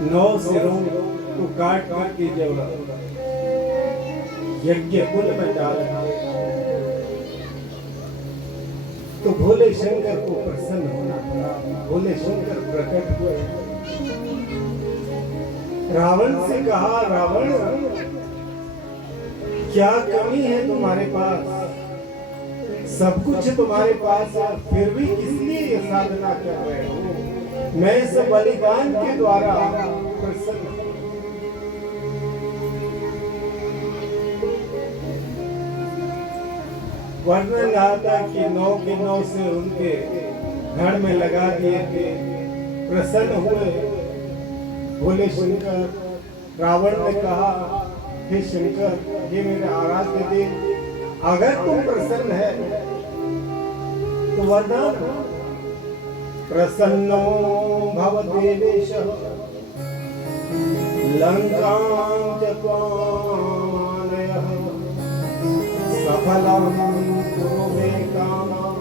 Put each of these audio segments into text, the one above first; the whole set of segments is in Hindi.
9 सिरों को काट करके जब यज्ञ कुंड में डाला तो भोले शंकर को प्रसन्न होना पड़ा। भोले शंकर प्रकट हुए, रावण से कहा, रावण क्या कमी है तुम्हारे पास? सब कुछ तुम्हारे पास है, फिर भी किस लिए ये साधना कर रहे हो? मैं इस बलिदान के द्वारा प्रसन्न। वर्णन आता कि 9 के 9 से उनके घर में लगा दिए थे, प्रसन्न हुए भोले शंकर। रावण ने कहा, हे शंकर, ये मेरे आराध्य देव, अगर तुम प्रसन्न है तो वरदान, प्रसन्नो भव देवेशः लंकां च त्वानयः सफलं कुरु मे कामं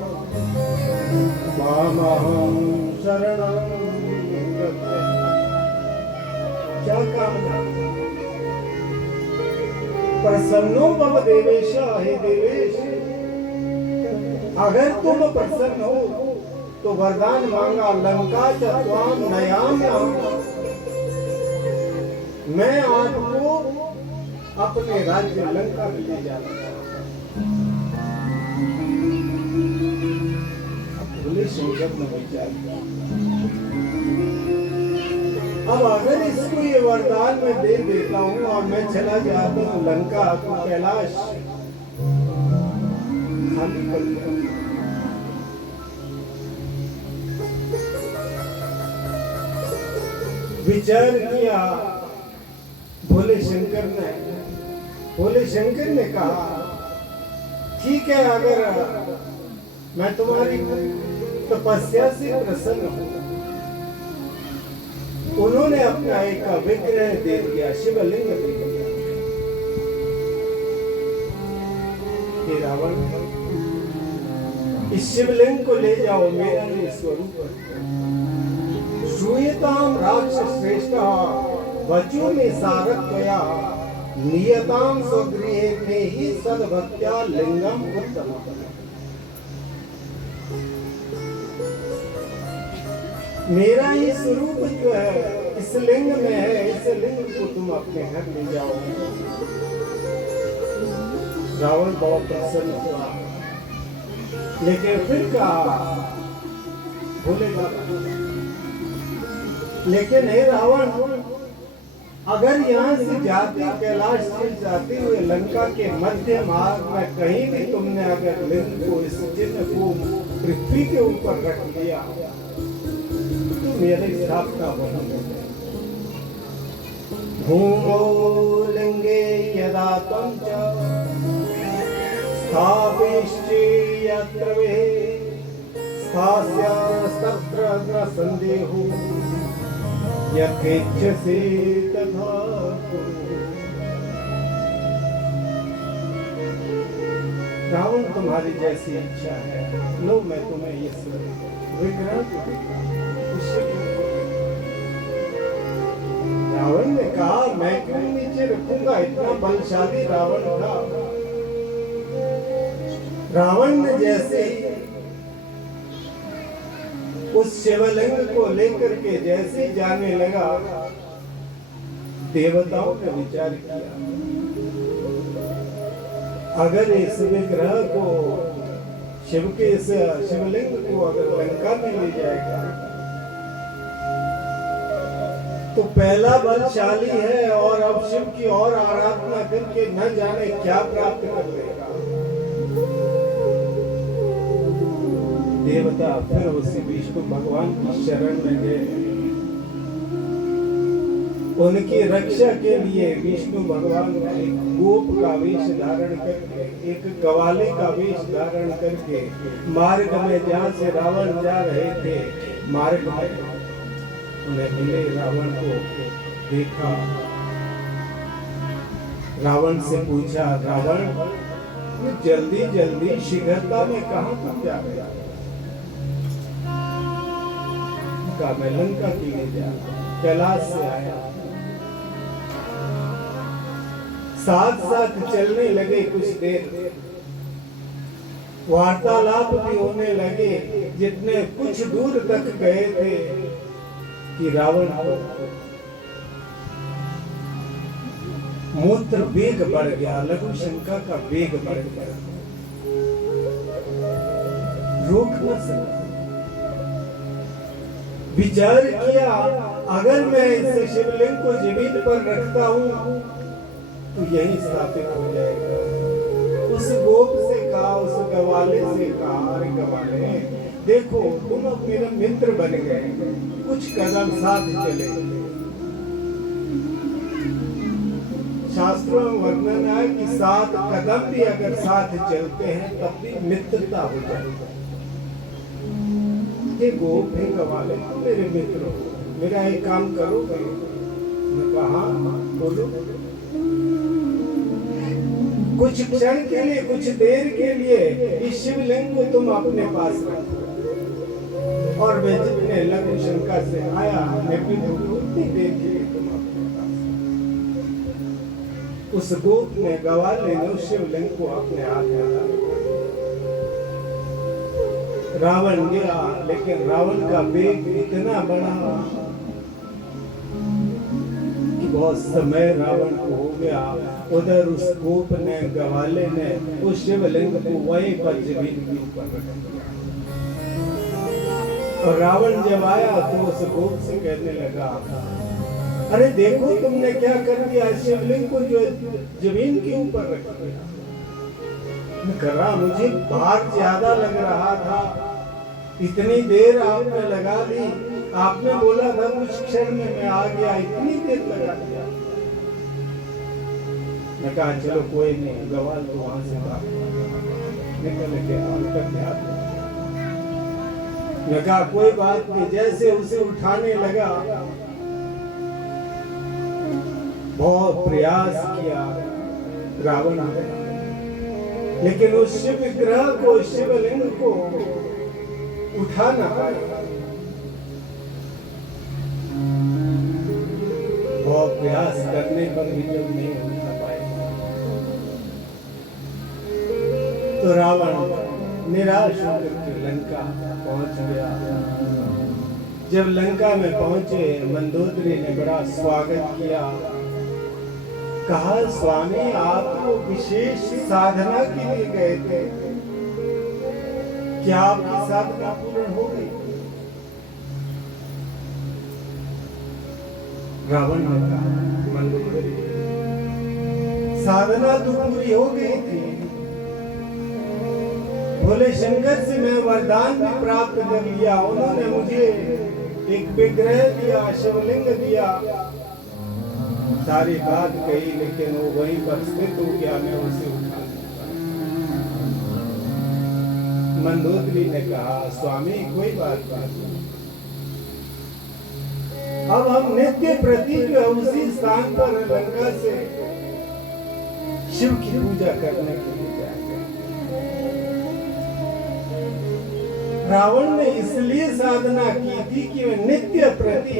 मामहं शरणं गच्छामि। क्या कामना? प्रसन्नो भव देवेश, हे देवेश, अगर तुम प्रसन्न हो तो वरदान मांगा, लंका च त्वां नयाम्यहम्, मैं आपको अपने राज्य लंका में ले जाता हूं। भोले शंकर ने विचार किया, अब अगर इसको ये वरदान मैं दे देता हूँ और मैं चला जाता हूँ लंका, तो कैलाश खाली पड़ गया। विचार किया भोले शंकर ने। भोले शंकर ने कहा, ठीक है, अगर मैं तुम्हारी तपस्या से प्रसन्न हूँ। उन्होंने अपना एक विग्रह दे दिया, शिवलिंग दे दिया। हे रावण, इस शिवलिंग को ले जाओ, मेरा ये स्वरूप है। श्रूयताम राक्षस श्रेष्ठः वचो में सारत्वया नियताम स्वगृहे में ही सद्भक्त्या लिंगम उत्तमम्। मेरा ये स्वरूप जो है इस लिंग में है, इस लिंग को तुम अपने घर ले जाओ। रावण बहुत प्रसन्न हुआ, लेकिन फिर कहा, भोले बाबा, लेकिन हे रावण, अगर यहाँ से जाते कैलाश से जाते हुए लंका के मध्य मार्ग में कहीं भी तुमने अगर लिंग को, इस चिन्ह को पृथ्वी के ऊपर रख दिया तो मेरे हिसाब का वही भूमो लिंगे यदा त्वं च स्थापिष्यसि यत्र वे स्थास्यस्तत्र न संदेहो यथेच्छसि तथा कुरु। रावण, तुम्हारी जैसी इच्छा है, लो मैं तुम्हें ये विग्रह। रावण ने कहा, मैं क्यों नीचे रखूंगा? इतना बलशाली रावण था। रावण ने जैसे उस शिवलिंग को लेकर के जैसे जाने लगा, देवताओं ने विचार किया, अगर इस विग्रह को, शिव के इस शिवलिंग को अगर लंका में ले जाएगा तो पहला बलशाली है, और अब शिव की और आराधना करके न जाने क्या प्राप्त कर लेगा। देवता फिर उसी विष्णु भगवान की शरण में गए। उनकी रक्षा के लिए विष्णु भगवान ने एक गोप का वेश धारण करके, एक ग्वाले का वेश धारण करके मार्ग में, जहाँ से रावण जा रहे थे, मार्ग में उन्हें मिले। रावण को देखा, रावण से पूछा, रावण जल्दी जल्दी शीघ्रता में कहाँ तक जा रहा? मैं लंका के लिए जा रहा। कैलाश से आया। साथ साथ चलने लगे, कुछ देर वार्तालाप भी होने लगे। जितने कुछ दूर तक गए थे कि रावण को मूत्र वेग बढ़ गया, लघु शंका का वेग बढ़ गया, रोक न सका। विचार किया, अगर मैं इस शिवलिंग को जमीन पर रखता हूं तो यही स्थापित हो जाएगा। उस गोप से कहा, उस गवाले से कहा, अरे गवाले देखो तुम अब मेरे मित्र बन गए, कुछ कदम साथ चले। शास्त्रों में वर्णन है कि 7 कदम भी अगर साथ चलते हैं तब भी मित्रता हो जाती है। ये गोप है गवाले, तुम मेरे मित्र हो, मेरा एक काम करोगे? मैं कहा बोलो। कुछ क्षण के लिए, कुछ देर के लिए इस शिवलिंग को तुम अपने पास रखो और मैं जितने लघु शंका से आया निवृत्त हो उतनी देर के लिए तुम अपने पास। उस गोप ने, गवाले ने उस शिवलिंग को अपने हाथ में डाला। रावण गया, लेकिन रावण का वेग इतना बड़ा कि बहुत समय रावण को हो गया। उधर उस गोप ने, गवाले ने उस शिवलिंग को वहीं पर जमीन के ऊपर रख दिया। और रावण जब आया तो उस गोप से कहने लगा, अरे देखो तुमने क्या कर दिया, शिवलिंग को जो जमीन के ऊपर रख दिया। मैं कर रहा, मुझे भार ज्यादा लग रहा था, इतनी देर आपने लगा दी, आपने बोला था कुछ क्षण में मैं आ गया, इतनी देर लगा दिया। मैं कहा चलो कोई नहीं, गवाल तो वहां से निकल गया। मैं कहा कोई बात नहीं। जैसे उसे उठाने लगा, बहुत प्रयास किया रावण ने, लेकिन उस शिव विग्रह को, शिवलिंग को उठा ना पाया। बहुत प्रयास करने पर भी जब नहीं उठा पाया तो रावण निराश होकर के लंका पहुंच गया। जब लंका में पहुंचे, मंदोदरी ने बड़ा स्वागत किया। कहा स्वामी आपको विशेष साधना के लिए गए थे, क्या आपकी साधना पूर्ण हो गई? रावण ने कहा, मंदोदरी साधना तो पूरी हो गई थी, भोले शंकर से मैं वरदान भी प्राप्त कर लिया। उन्होंने मुझे एक विग्रह दिया, शिवलिंग दिया, सारी बात कही, लेकिन वो वहीं पर स्थित हो गया, मैं उसे उठा नहीं पाया। मंदोदरी ने कहा स्वामी कोई बात नहीं, अब हम नित्य प्रति जो है उसी स्थान पर लंका से शिव की पूजा करने के लिए जाएंगे। रावण ने इसलिए साधना की थी कि वह नित्य प्रति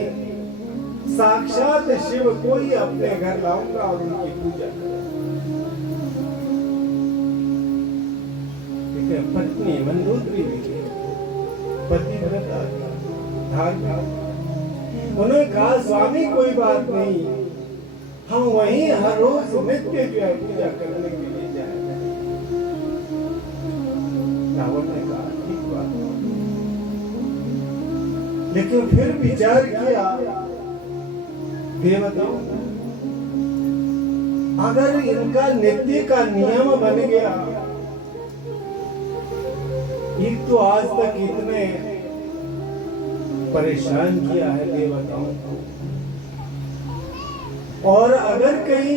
साक्षात शिव को ही अपने घर लाऊंगा और उनकी पूजा करूंगा। पत्नी मंदोदरी पतिव्रता धार्मिक, उन्होंने कहा स्वामी कोई बात नहीं, हम वहीं हर रोज नित्य जो है पूजा करने के लिए जाएंगे। रावण ने कहा ठीक बात, लेकिन फिर विचार किया देवताओं, अगर इनका नित्य का नियम बन गया, एक तो आज तक इतने परेशान किया है देवताओं को, और अगर कहीं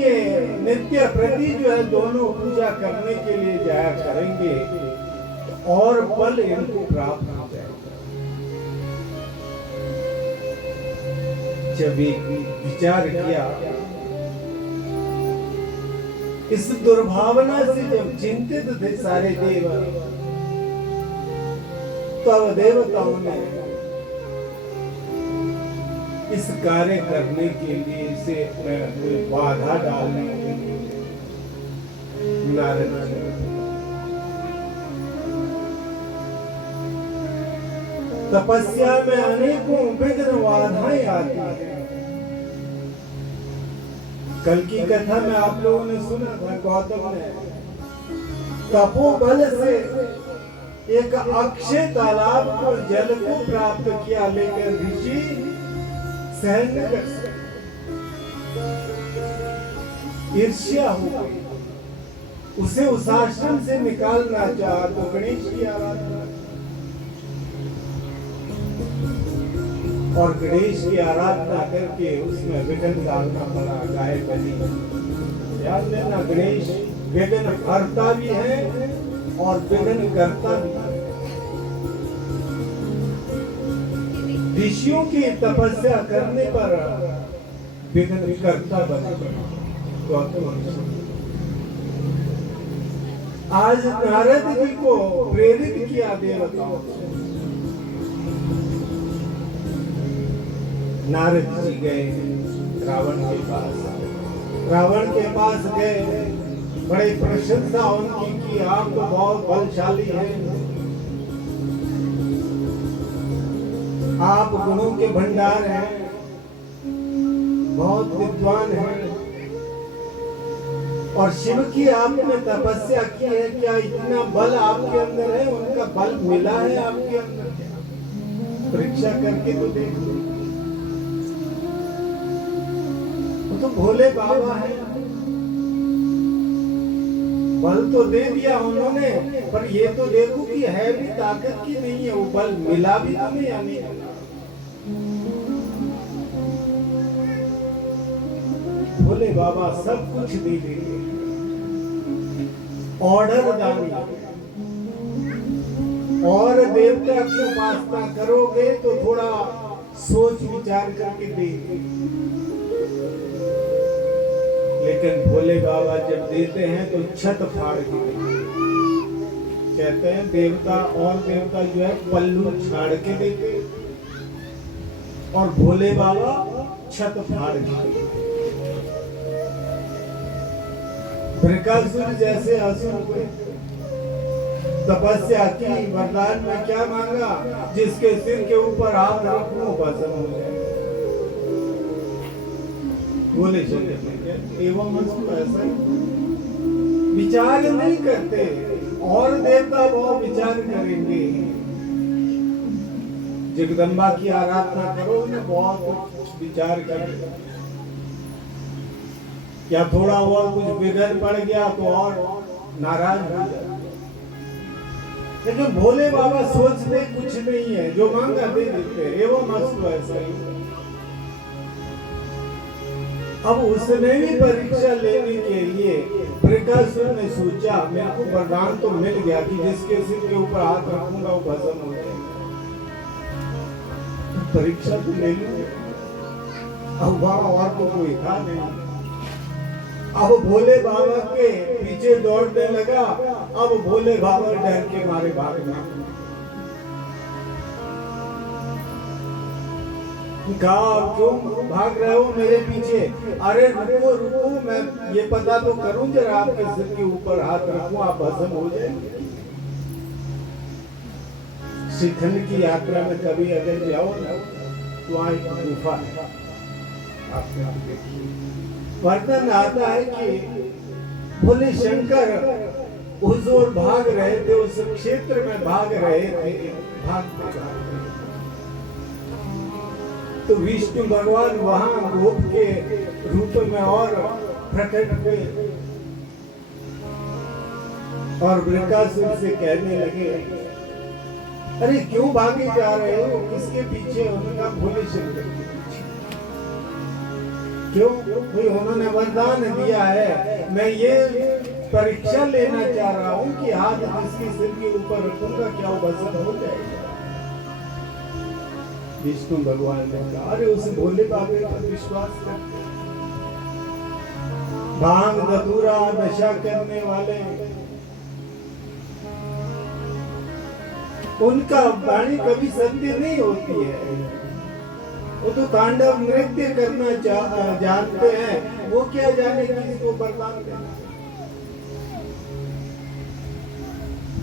नित्य प्रति जो है दोनों पूजा करने के लिए जाया करेंगे तो और फल इनको प्राप्त हो जाएगा। जब विचार किया, इस दुर्भावना से जब चिंतित थे सारे देव, तब देवताओं ने इस कार्य करने के लिए इसे कोई बाधा डालने के लिए नारद जी तपस्या में अनेकों विघ्न बाधाएं आती हैं। कल की कथा में आप लोगों ने सुना था, गौतम ने तपोबल से एक अक्षय तालाब को जल को प्राप्त किया, लेकिन ऋषि सहन न कर सके, ईर्ष्या हो गई, उसे उस आश्रम से निकालना चाहा तो गणेश की आराधना, और गणेश की आराधना करके उसमें विघ्न डालना पड़ा, गाय बलि। याद देना, गणेश विघ्न हरता भी है और विघ्न करता भी है। ऋषियों की तपस्या करने पर विघ्न करता बना गौतम। आज नारद जी को प्रेरित किया देवताओं। नारद जी गए रावण के पास। रावण के पास गए, बड़ी प्रशंसा उनकी की, आप तो बहुत बलशाली हैं, आप गुणों के भंडार हैं, बहुत विद्वान हैं, और शिव की आपने तपस्या की है, क्या इतना बल आपके अंदर है? उनका बल मिला है आपके अंदर? परीक्षा करके तो देखो। तो भोले बाबा है, बल तो दे दिया उन्होंने, पर ये तो देखो कि है भी ताकत की नहीं है, वो बल मिला भी तुम्हें या नहीं मिला। भोले बाबा सब कुछ दे देंगे, ऑर्डर दानी, और देवता की उपासना करोगे तो थोड़ा सोच विचार करके देंगे। लेकिन भोले बाबा जब देते हैं तो छत फाड़ के देते हैं। कहते हैं देवता और देवता जो है पल्लू छाड़ के देते, और भोले बाबा छत फाड़ के देते। वृकासुर जैसे असुर को तपस्या की, वरदान में क्या मांगा? जिसके सिर के ऊपर हाथ रखूं भस्म हो जाए। बोले चले एवं ऐसा विचार नहीं करते, और देवता बहुत विचार करेंगे। जगदम्बा की आराधना करो ना, बहुत विचार करेंगे, या थोड़ा और कुछ बिगड़ पड़ गया तो और नाराज हो जाए। लेकिन भोले बाबा सोचते कुछ नहीं है, जो मांगा दे देते। एवं अस्तु, ऐसा ही। अब उसने भी परीक्षा लेने के लिए वृकासुर ने सोचा, मेरे को वरदान तो मिल गया कि जिसके सिर के ऊपर हाथ रखूंगा वो भस्म हो जाएगा, परीक्षा तो ले लूं। अब वहां और तो कोई था नहीं। अब भोले बाबा के पीछे दौड़ने लगा। अब भोले बाबा डर के मारे भागना। क्यों भाग रहे हो मेरे पीछे? अरे रुको रुको, मैं ये पता तो करूं, जरा आपके सिर के ऊपर हाथ रखूं, आप भस्म हो जाएंगे। श्रीखंड की यात्रा में कभी अगर जाओ ना, तो वहां एक गुफा है, आपने देखी। वर्णन आता है कि भोले शंकर उस ओर भाग रहे थे, उस क्षेत्र में भाग रहे थे, भागते तो विष्णु भगवान वहां गोप के रूप में और प्रकट हुए, और वृकासुर से कहने लगे, अरे क्यों भागे जा रहे हो, किसके पीछे? उन्होंने भोले शंकर के पीछे। क्यों? भाई उन्होंने वरदान दिया है, मैं ये परीक्षा लेना चाह रहा हूँ कि हाथ जिसके सिर के ऊपर रखूंगा क्या वो भस्म हो जाएगा। विष्णु भगवान ने कहा, अरे उस भोले बाबे पर विश्वास करते, भांग धतूरा नशा करने वाले, उनका वाणी कभी सत्य नहीं होती है। वो तो तांडव नृत्य करना जानते हैं, वो क्या जाने किसी को बर्बाद करना।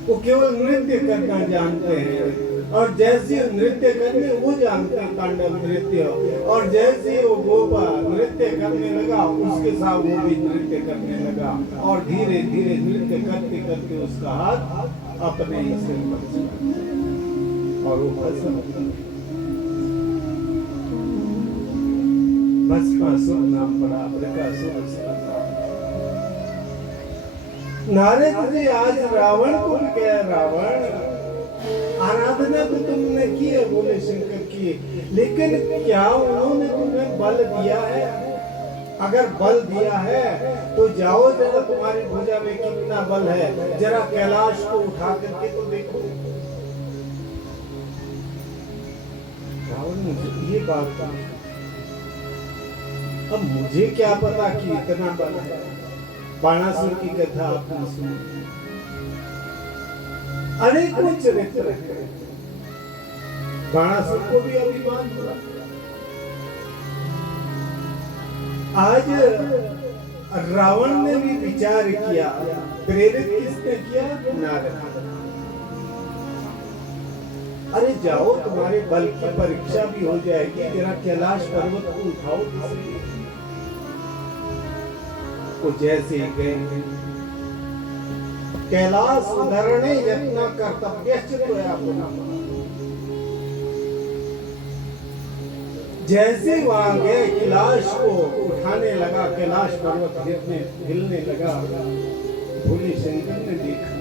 वो केवल नृत्य करना जानते हैं, और जैसे नृत्य करने वो जानते हैं तांडव नृत्य, और जैसे वो गोपा नृत्य करने लगा उसके साथ वो भी नृत्य करने लगा, और धीरे धीरे नृत्य करते करते उसका हाथ अपने ही सिर पर चला और वो भस्मासुर नाम पड़ा, बृकासुर उसका नाम। नारद जी आज रावण को भी कह, रावण आराधना तो तुमने की है बोले शंकर की, लेकिन क्या उन्होंने तुम्हें बल दिया है? अगर बल दिया है तो जाओ जरा, तुम्हारी भुजा में कितना बल है, जरा कैलाश को उठा करके तो देखो। रावण ने ये बात कही, अब मुझे क्या पता कि इतना बल है। बाणासुर की कथा आपने सुनी, अनेकों चरित्र हैं। बाणासुर को भी अभिमान हुआ। आज रावण ने भी विचार किया, प्रेरित किसने किया? नारद। अरे जाओ, तुम्हारे बल की परीक्षा भी हो जाएगी, जरा कैलाश पर्वत को उठाओ। वो जैसे गए कैलाश उधरणे यत्न कर्तव्यश्च पुनः, जैसे वहां गए कैलाश को उठाने लगा, कैलाश पर्वत हिलने लगा। भोले शंकर ने देखा,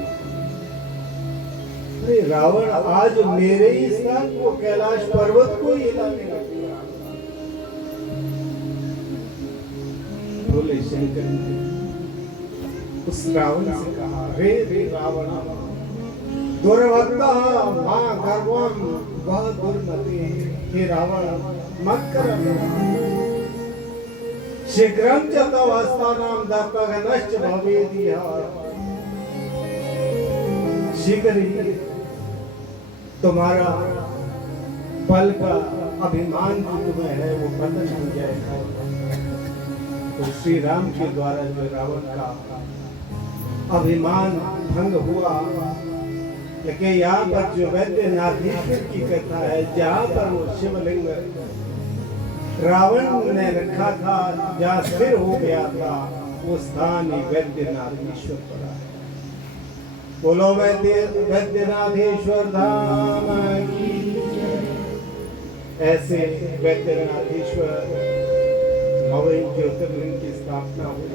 अरे रावण आज मेरे ही साथ वो कैलाश पर्वत को हिलाने लगा। भोले शंकर ने उस रावण से कहा, रे रे रावण, दुर्भक्ता मां गर्वम वह दुर्मति, हे रावण मत कर, शीघ्रम च तव हस्तानां दर्पघनश्च भवेदिह, शीघ्र ही तुम्हारा बल का अभिमान जो तुम्हें है वो पतन हो जाएगा। तो श्री राम के द्वारा जो रावण का अभिमान भंग हुआ। लेकिन यहाँ पर जो वैद्यनाथेश्वर की कथा है, जहाँ पर वो शिवलिंग रावण ने रखा था, जहाँ स्थिर हो गया था, वो स्थान ही वैद्यनाथेश्वर पड़ा है। बोलो वैद्यनाथेश्वर धाम की। ऐसे वैद्यनाथेश्वर 9 ज्योतिर्लिंग की स्थापना हुई।